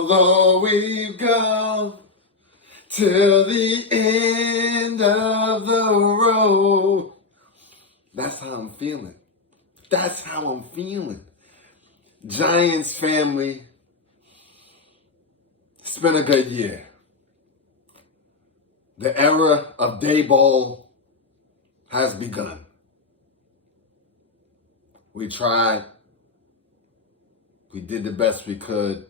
Although we've come till the end of the road. That's how I'm feeling. That's how I'm feeling. Giants family, it's been a good year. The era of Dayball has begun. We tried. We did the best we could.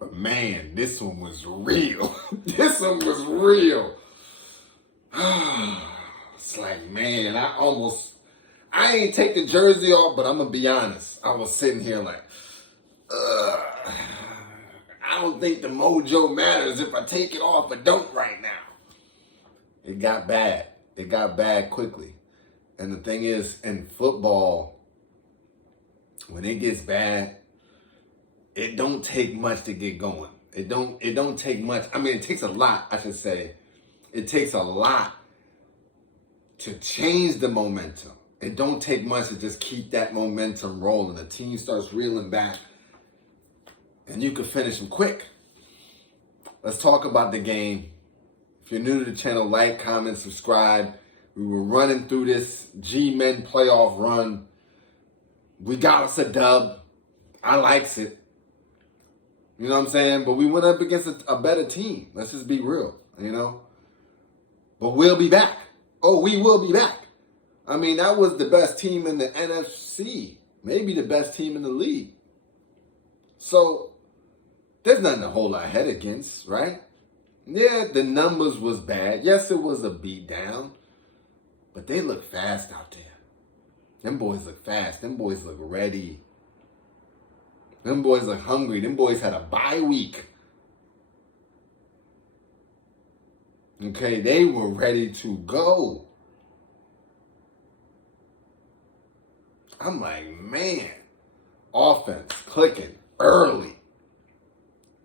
But man, this one was real. This one was real. It's like, man, I ain't take the jersey off, but I'm going to be honest. I was sitting here like, I don't think the mojo matters if I take it off or don't right now. It got bad. It got bad quickly. And the thing is, in football, when it gets bad, it don't take much to get going. It don't take much. I mean, it takes a lot, I should say. It takes a lot to change the momentum. It don't take much to just keep that momentum rolling. The team starts reeling back, and you can finish them quick. Let's talk about the game. If you're new to the channel, like, comment, subscribe. We were running through this GMEN playoff run. We got us a dub. I likes it. You know what I'm saying? But we went up against a better team. Let's just be real, you know? But we'll be back. Oh, we will be back. I mean, that was the best team in the NFC. Maybe the best team in the league. So, there's nothing to hold our head against, right? Yeah, the numbers was bad. Yes, it was a beatdown. But they look fast out there. Them boys look fast. Them boys look ready. Them boys look hungry. Them boys had a bye week. Okay, they were ready to go. I'm like, man, offense clicking early.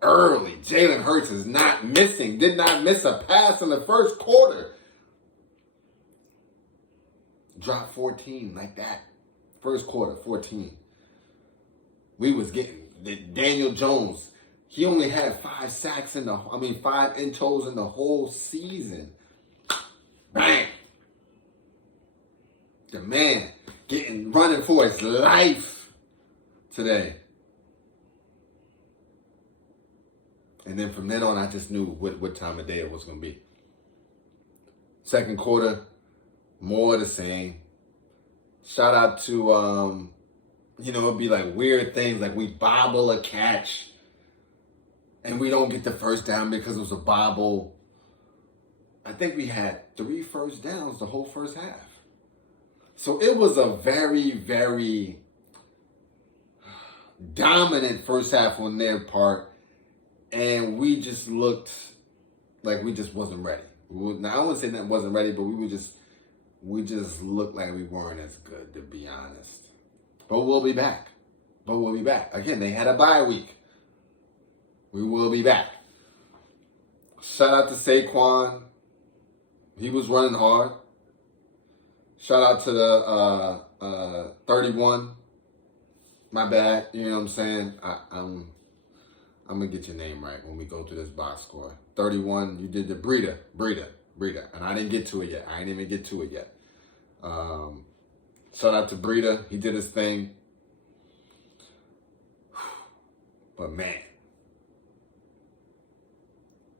Jalen Hurts is not missing. Did not miss a pass in the first quarter. Dropped 14 like that. First quarter, 14. We was getting Daniel Jones. He only had 5 intos in the whole season. Bang. The man running for his life today. And then from then on, I just knew what time of day it was going to be. Second quarter, more of the same. Shout out to, it'd be like weird things, like we bobble a catch and we don't get the first down because it was a bobble. I think we had 3 first downs the whole first half. So it was a very, very dominant first half on their part, and we just looked like we just wasn't ready. Now, I wouldn't say that wasn't ready, but we just looked like we weren't as good, to be honest. But we'll be back. Again, they had a bye week. We will be back. Shout out to Saquon. He was running hard. Shout out to the 31. My bad. You know what I'm saying? I'm going to get your name right when we go through this box score. 31, you did the Breida. And I didn't get to it yet. I didn't even get to it yet. Shout out to Breida. He did his thing. But man,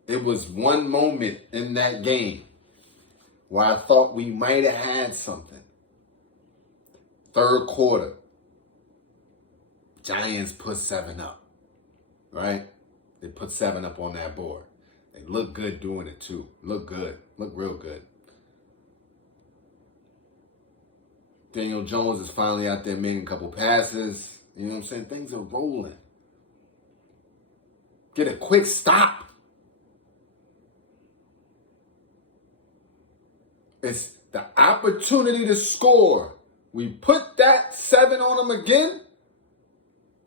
it was one moment in that game where I thought we might have had something. Third quarter, Giants put 7 up, right? They put 7 up on that board. They look good doing it too. Look good. Look real good. Daniel Jones is finally out there making a couple passes. You know what I'm saying? Things are rolling. Get a quick stop. It's the opportunity to score. We put that 7 on them again.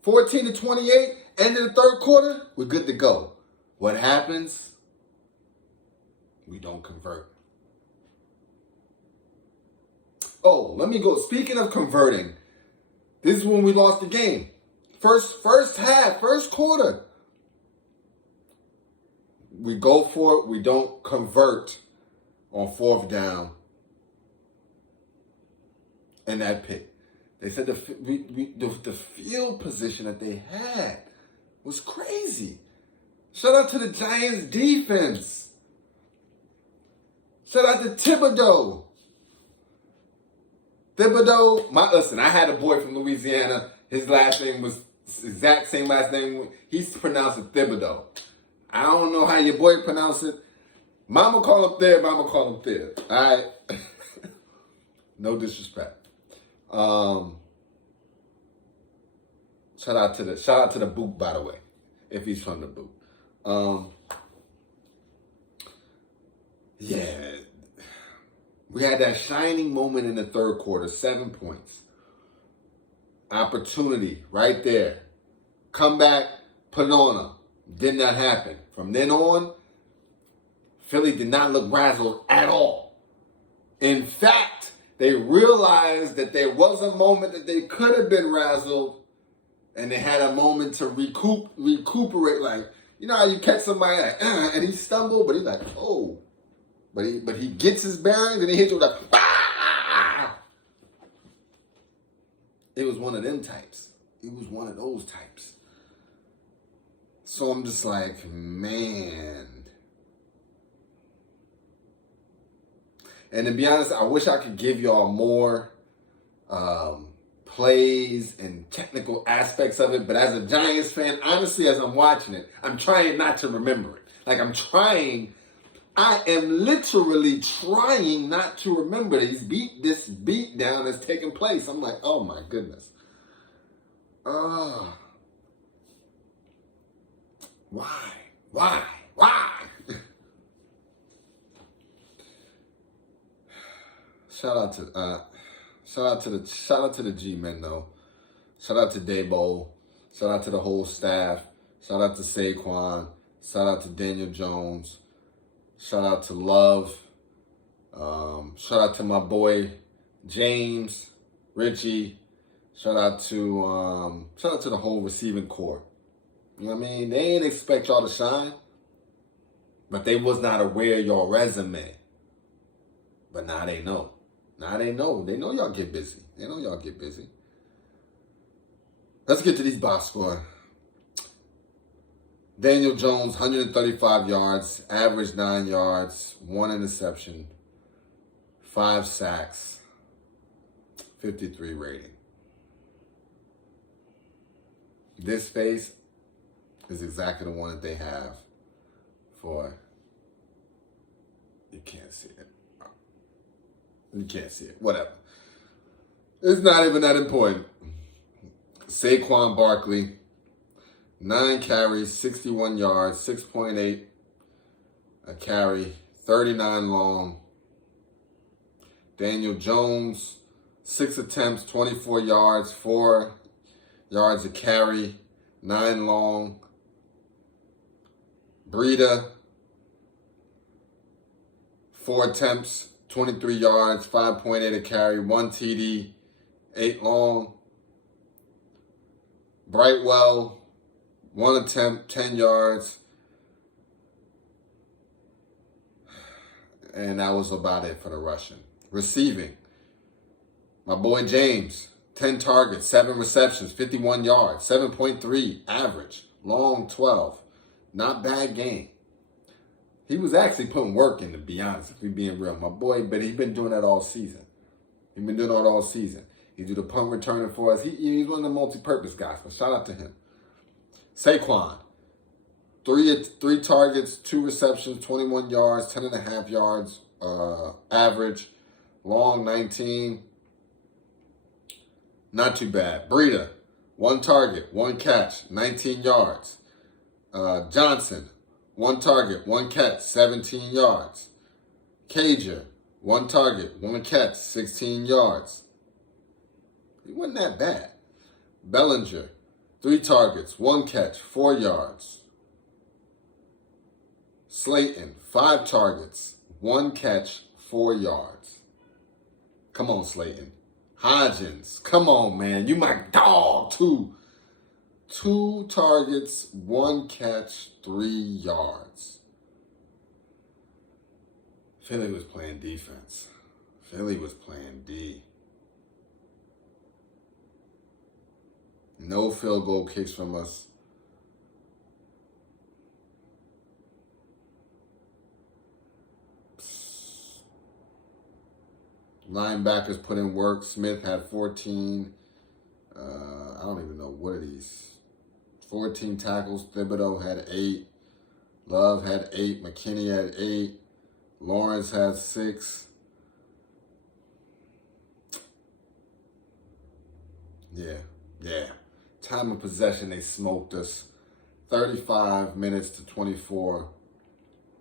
14-28. End of the third quarter. We're good to go. What happens? We don't convert. Oh, let me go. Speaking of converting, this is when we lost the game. First half, first quarter. We go for it. We don't convert on fourth down. And that pick. They said the field position that they had was crazy. Shout out to the Giants defense. Shout out to Thibodeau. Listen, I had a boy from Louisiana. His last name was exact same last name. He's pronounced it Thibodeau. I don't know how your boy pronounced it. Mama call him there, mama call him there. All right? No disrespect. Shout out to the boot, by the way, if he's from the boot. Yeah. We had that shining moment in the third quarter, 7 points. Opportunity right there. Come back, put it on them. Did not happen. From then on, Philly did not look razzled at all. In fact, they realized that there was a moment that they could have been razzled, and they had a moment to recuperate. Like, you know how you catch somebody like, and he stumbled, but he's like, oh. But he gets his bearings and he hits you like, ah! It was one of them types. It was one of those types. So I'm just like, man. And to be honest, I wish I could give y'all more plays and technical aspects of it. But as a Giants fan, honestly, as I'm watching it, I'm trying not to remember it. Like I am literally trying not to remember this beat down that's taking place. I'm like, oh my goodness. Why? Shout out to the GMEN though. Shout out to Dabo. Shout out to the whole staff. Shout out to Saquon. Shout out to Daniel Jones. Shout out to Love. Shout out to my boy James, Richie. Shout out to the whole receiving corps. You know what I mean? They ain't expect y'all to shine, but they was not aware of your resume. But now they know. They know y'all get busy. Let's get to these box score. Daniel Jones, 135 yards, average 9 yards, 1 interception, 5 sacks, 53 rating. This face is exactly the one that they have for, you can't see it. Whatever. It's not even that important. Saquon Barkley, 9 carries, 61 yards, 6.8 a carry, 39 long. Daniel Jones, 6 attempts, 24 yards, 4 yards a carry, 9 long. Breida, 4 attempts, 23 yards, 5.8 a carry, 1 TD, 8 long. Brightwell, 1 attempt, 10 yards. And that was about it for the rushing. Receiving, my boy James, 10 targets, 7 receptions, 51 yards, 7.3 average, long 12. Not bad game. He was actually putting work in, to be honest, if we're being real. My boy, but he's been doing that all season. He do the punt returning for us. He's one of the multi-purpose guys, so shout out to him. Saquon, 3 targets, 2 receptions, 21 yards, 10.5 yards average, long 19. Not too bad. Breida, 1 target, 1 catch, 19 yards. Johnson, 1 target, 1 catch, 17 yards. Cager, 1 target, 1 catch, 16 yards. He wasn't that bad. Bellinger, 3 targets, 1 catch, 4 yards. Slayton, 5 targets, 1 catch, 4 yards. Come on, Slayton. Hodgins, come on, man. You my dog, too. 2 targets, 1 catch, 3 yards. Philly was playing defense. Philly was playing D. No field goal kicks from us. Linebackers put in work. Smith had 14. I don't even know what are these. 14 tackles. Thibodeau had 8. Love had 8. McKinney had 8. Lawrence had 6. Yeah. Time of possession, they smoked us. 35 minutes to 24.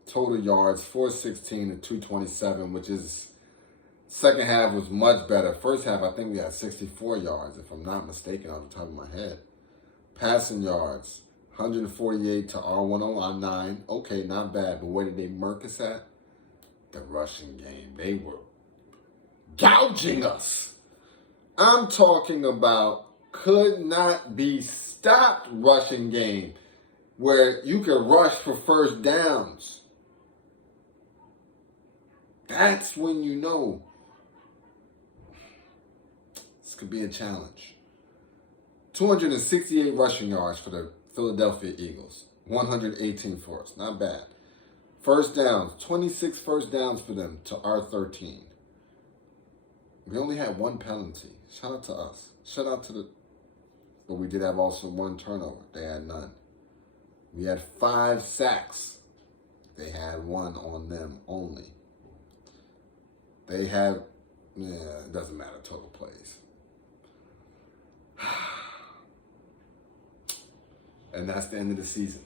Total yards, 416 to 227, which is, second half was much better. First half, I think we had 64 yards, if I'm not mistaken, off the top of my head. Passing yards, 148 to R109. Okay, not bad. But where did they murk us at? The rushing game. They were gouging us. I'm talking about could not be stopped rushing game where you can rush for first downs. That's when you know this could be a challenge. 268 rushing yards for the Philadelphia Eagles. 118 for us. Not bad. First downs. 26 first downs for them to our 13. We only had 1 penalty. Shout out to us. Shout out to the... But we did have also 1 turnover. They had none. We had 5 sacks. They had 1 on them only. They have... Yeah, it doesn't matter. Total plays. And that's the end of the season.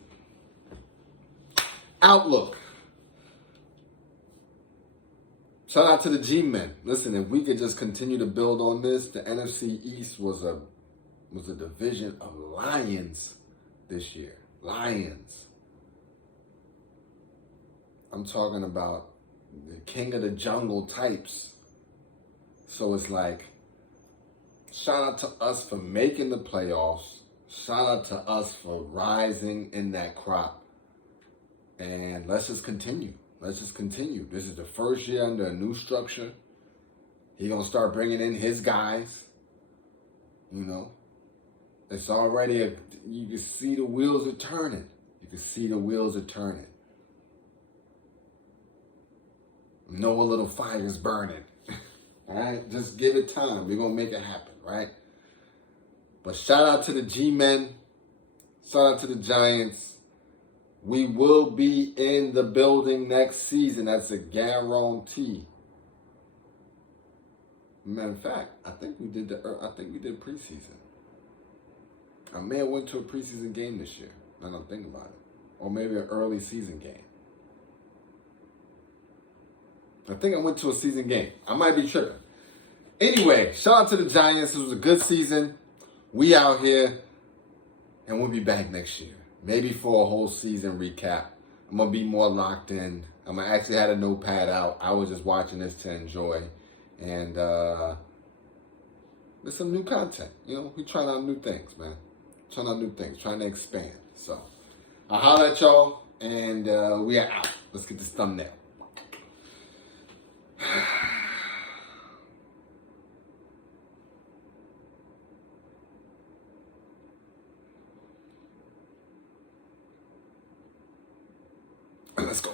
Outlook. Shout out to the GMEN. Listen, if we could just continue to build on this, the NFC East was a division of lions this year. Lions. I'm talking about the king of the jungle types. So it's like, shout out to us for making the playoffs. Shout out to us for rising in that crop. And let's just continue. Let's just continue. This is the first year under a new structure. He's going to start bringing in his guys. You know, it's already, you can see the wheels are turning. You can see the wheels are turning. Know a little fire's burning. All right? Just give it time. We're going to make it happen, right? But shout out to the G-Men. Shout out to the Giants. We will be in the building next season. That's a guarantee. Matter of fact, I think we did preseason. I may have went to a preseason game this year. Now that I'm thinking about it. Or maybe an early season game. I think I went to a season game. I might be tripping. Anyway, shout out to the Giants. This was a good season. We out here, and we'll be back next year. Maybe for a whole season recap. I'm going to be more locked in. I'm going to actually have a notepad out. I was just watching this to enjoy. And there's some new content. You know, we trying out new things, man. Trying out new things. Trying to expand. So, I'll holler at y'all, and we are out. Let's get this thumbnail. Let's go.